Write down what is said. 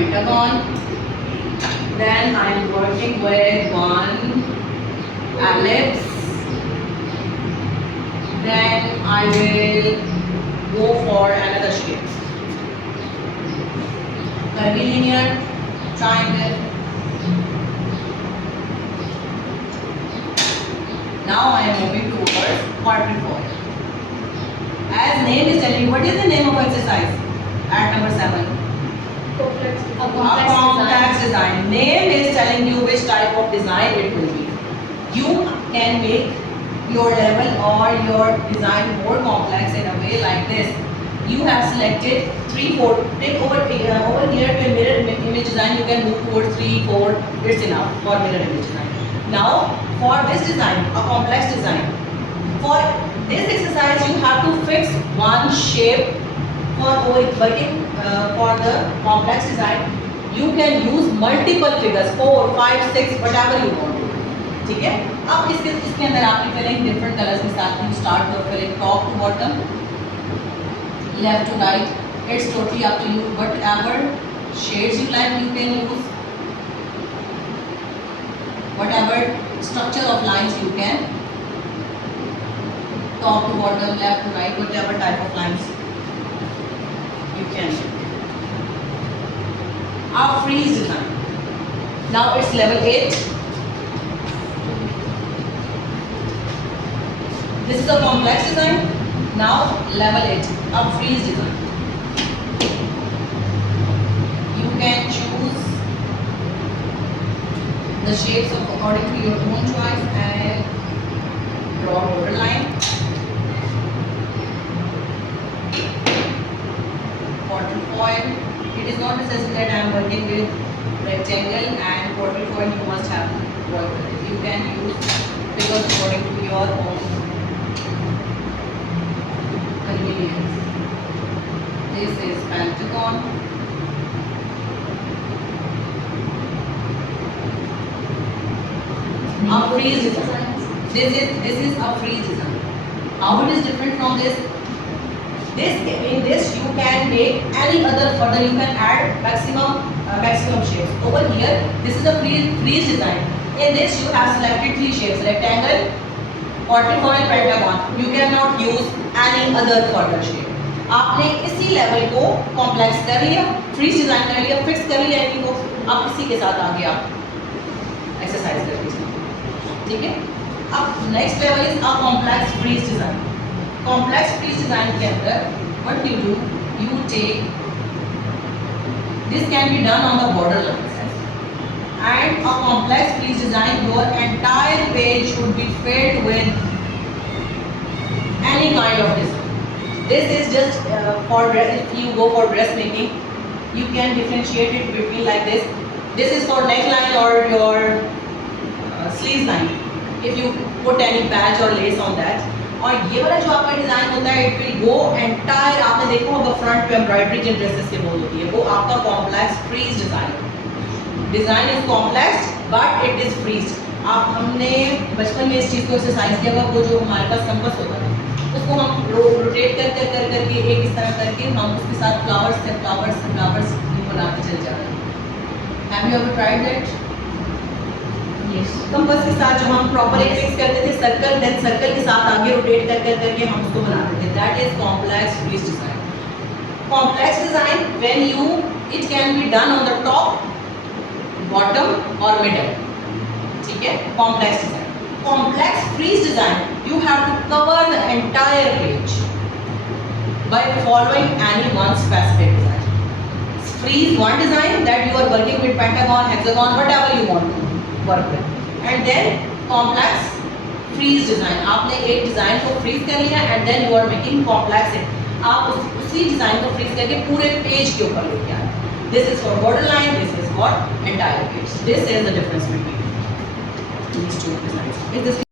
pentagon. Then I am working with one ellipse. Then I will go for another shape. Curvilinear, triangle. Now I am moving towards quadrifoil. As name is telling you, what is the name of exercise at number 7? A complex design. Name is telling you which type of design it will be. You can make your level or your design more complex in a way like this. You have selected 3, 4. Take over here to a mirror image design. You can move towards 3, 4. It's enough for mirror image design. Now, for this design, a complex design. For this exercise, you have to fix one shape. For working for the complex design, you can use multiple figures, 4, 5, 6, whatever you want. ठीक है? अब इसके अंदर आपकी filling different colours के साथ you start your filling top to bottom, left to right. It's totally up to you. Whatever shades you like, you can use. Whatever structure of lines you can. Top to bottom, left to right, whatever type of lines you can. Our freeze design. Now it's level 8. This is a complex design. Now level 8, a freeze design. You can choose the shapes according to your own choice and draw borderline. Quadrifoil. It is not necessary that I am working with rectangle and quadrifoil. You must have to work with it. You can use figures according to your own convenience. This is pentagon. A freeze design. This is a freeze design. How it is different from this? In this you can make any other further. You can add maximum shapes. Over here, this is a freeze design. In this you have selected 3 shapes: rectangle, quadrifoil, pentagon. You cannot use any other further shape. आपने इसी level को complex कर लिया, freeze design कर लिया, fix कर लिया इनको. अब इसी के साथ आगे आप एक्सरसाइज कर लीजिए. ठीक है? अब next level is a complex frieze design. Complex frieze design के अंदर what you do, you take this can be done on the border lines and a complex freeze design. Your entire page should be filled with any kind of design. This is just for if you go for dressmaking, you can differentiate it between like this. This is for neckline or your sleeve line. If you put any patch or lace on that. और ये वाला जो आपका design होता है, it will go entire. आपने देखा होगा फ्रंट पे एम्ब्रॉयडरी जिन ड्रेसेस के बोल होती है, वो आपका complex frieze design. Design is complex but it is frieze. आप हमने बचपन में इस चीज़ को एक्सरसाइज किया हुआ. वो जो हमारे पास कंपास होता है, उसको हम रोटेट करके एक इस तरह करके हम उसके साथ फ्लावर्स बनाते चले जाते हैं. Have you ever tried that? Yes. Compass के साथ जो हम प्रॉपर एक फिक्स करते थे सर्कल, देन सर्कल के साथ आगे रोटेट करके हम उसको बनाते थे. That is complex frieze design. Complex design when you it can be done on the top, bottom और मिडल. ठीक है? Complex design. Complex freeze design, you have to cover the entire page by following any one specific design. Freeze one design that you are working with pentagon, hexagon, whatever you want to work with, and then complex freeze design. आपने एक design को freeze कर लिया and then you are making complex it. आप उसी design को freeze करके पूरे पेज के ऊपर लेके आए. This is for borderline, this is for entire page. This is the difference between these two designs. Is this